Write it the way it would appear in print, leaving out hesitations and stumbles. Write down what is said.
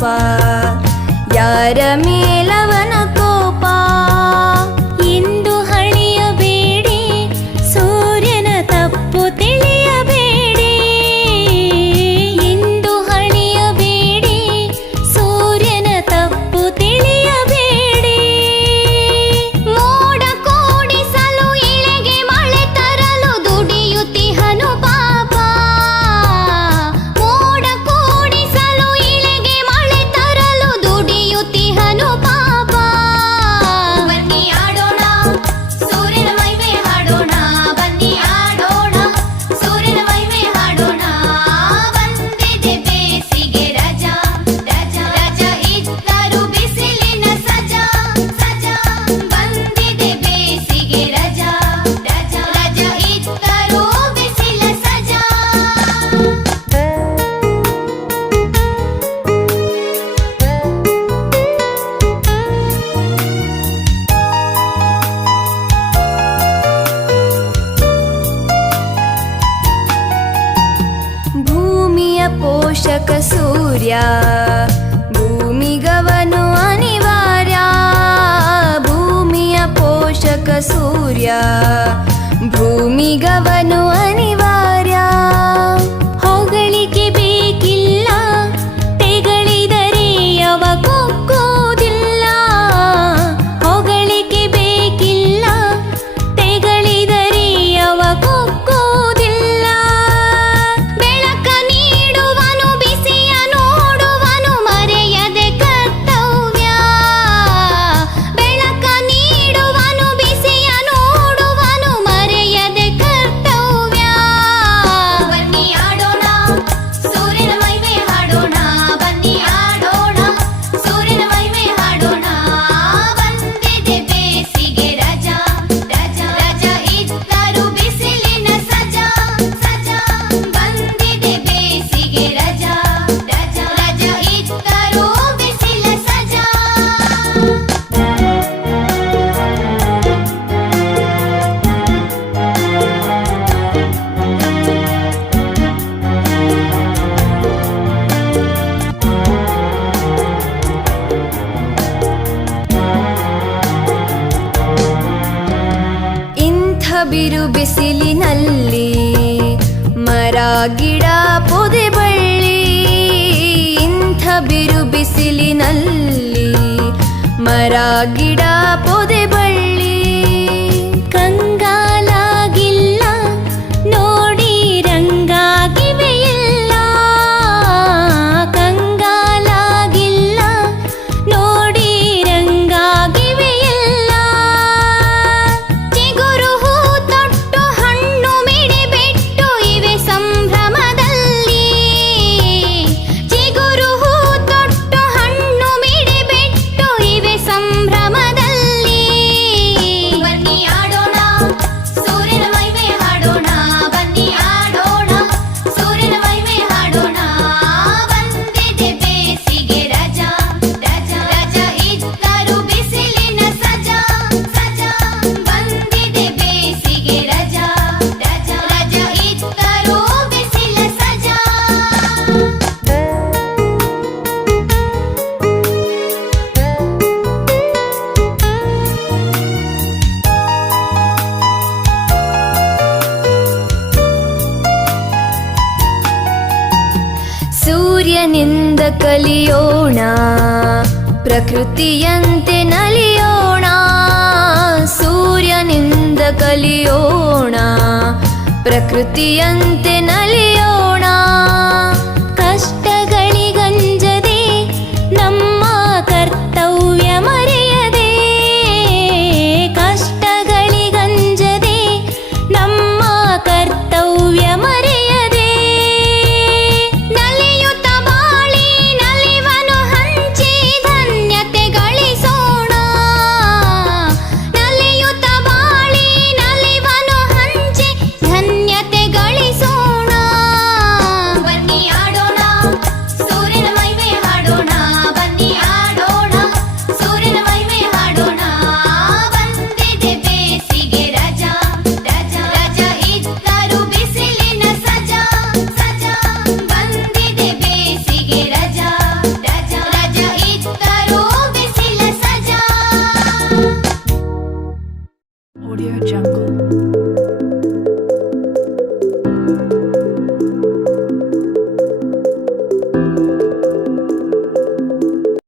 ಪಾಪ, ಯಾರ ಮೇಲವನ ಕೋಪ. ಎಂದು ಹಣಿಯಬೇಡಿ, ಸೂರ್ಯನ ತಪ್ಪು ತಿಳಿಯಬೇಡಿ. ಎಂದು ಹಣಿಯಬೇಡಿ, ಸೂರ್ಯನ ತಪ್ಪು ತಿಳಿಯಬೇಡಿ. ಮೋಡ ಕೂಡಿಸಲು ಇಳೆಗೆ ಮಳೆ ತರಲು ದುಡಿಯುತ್ತಿಹನು ಪಾಪ. ಮೋಡ ಕೂಡಿಸಲು ಇಳೆಗೆ ಮಳೆ ತರಲು ದುಡಿಯುತ್ತಿಹನು ಪಾಪ. ಬನ್ನಿ ಆಡೋಣ, ಸೂರ್ಯನ ಮಹಿಮೆ ಹಾಡೋಣ. ಬನ್ನಿ ಆಡೋಣ, ಸೂರ್ಯನ ಮಹಿಮೆ ಹಾಡೋಣ. ಬಂದಿದೆ ಬೇಸಿಗೆ ರಜಾ, ರಜಾ ರಜಾ ಇದ್ದರು ಬಿಸಿಲಿನ ಸಜಾ, ಸಜಾ. ಬಂದಿದೆ ಬೇಸಿಗೆ ರಜಾ, ರಜಾ ರಜಾ ಇದ್ದರು ಬಿಸಿಲ ಸಜಾ. ಭೂಮಿಯ ಪೋಷಕ ಸೂರ್ಯ, ಭೂಮಿಗವನು ಅನಿವಾರ್ಯ. ಭೂಮಿಯ ಪೋಷಕ ಸೂರ್ಯ, ಭೂಮಿಗವನು ಅನಿವಾರ್ಯ. ಹೊಗಳಿಕೆ ಬೇಕಿಲ್ಲ, ತೆಗಳಿದರೆ ಅವ ಕುಕ್ಕುವುದಿಲ್ಲ. ಹೊಗಳಿಕೆ ಬೇಕಿಲ್ಲ, ತೆಗಳಿದರೆ ಅವ ಕುಕ್ಕುವುದಿಲ್ಲ. ಬೆಳಕ ನೀಡುವನು, ಬಿಸಿಯ ನೋಡುವನು, ಮರೆಯದೆ ಕರ್ತವ್ಯ. ಬೆಳಕ ನೀಡುವನು, ಬಿಸಿಯ ನೋಡುವನು, ಮರೆಯದೆ ಕರ್ತವ್ಯ. ಬನ್ನಿ ಆಡೋಣ, ಸೂರ್ಯನ ಮಹಿಮೆ ಹಾಡೋಣ. ಬನ್ನಿ ಆಡೋಣ, ಸೂರ್ಯನ ಮಹಿಮೆ ಹಾಡೋಣ. ಬಂದಿದೆ ಬೇಸಿಗೆ ರಜಾ, ರಜಾ ರಜಾ ಇದ್ದರು ಬಿಸಿಲಿನ ಸಜಾ, ಸಜಾ. ಬಂದಿದೆ ಬೇಸಿಗೆ ರಜಾ, ರಜಾ ರಜಾ ಇದ್ದರು ಬಿಸಿಲ ಸಜಾ. ಇಂಥ ಬಿರು ಬಿಸಿಲಿನಲ್ಲಿ ಮರ ಗಿಡ ಪೊದೆ ಬಳ್ಳಿ. ಇಂಥ ಬಿರು ಬಿಸಿಲಿನಲ್ಲಿ ಮರ ಗಿಡ ಪೊದೆ ಬಳ್ಳಿ. ಕಂಗಾಲಾಗಿಲ್ಲ ನೋಡಿ ರಂಗಾಗಿವೆ ಇಲ್ಲ. ಕಂಗಾಲಾಗಿಲ್ಲ ನೋಡಿ ರಂಗಾಗಿವೆ ಇಲ್ಲ. ಚಿಗುರು ಹೂ ತೊಟ್ಟು ಹಣ್ಣು ಮಿಡಿ ಬಿಟ್ಟು ಇವೆ ಸಂಭ್ರಮದಲ್ಲಿ. ಚಿಗುರು ಹೂ ತೊಟ್ಟು ಹಣ್ಣು ಮಿಡಿ ಬಿಟ್ಟು ಇವೆ ಸಂಭ್ರಮದಲ್ಲಿ. ಬನ್ನಿ ಆಡೋಣ, ಸೂರ್ಯನ ಮಹಿಮೆ ಹಾಡೋಣ. ಬನ್ನಿ ಆಡೋಣ, ಸೂರ್ಯನ ಮಹಿಮೆ ಹಾಡೋಣ. ಬಂದಿದೆ ಬೇಸಿಗೆ ರಜಾ, ರಜಾ ರಜಾ ಇದ್ದರು ಬಿಸಿಲಿನ ಸಜಾ, ಸಜಾ. ಬಂದಿದೆ ಬೇಸಿಗೆ ರಜಾ, ರಜಾ ರಜಾ ಇದ್ದರು ಬಿಸಿಲ ಸಜಾ. ಸೂರ್ಯನಿಂದ ಕಲಿಯೋಣ, ಪ್ರಕೃತಿಯಂತೆ ನಲಿಯೋಣ. ಸೂರ್ಯನಿಂದ ಕಲಿಯೋಣ, ಪ್ರಕೃತಿಯಂತೆ ನಲಿಯೋಣ.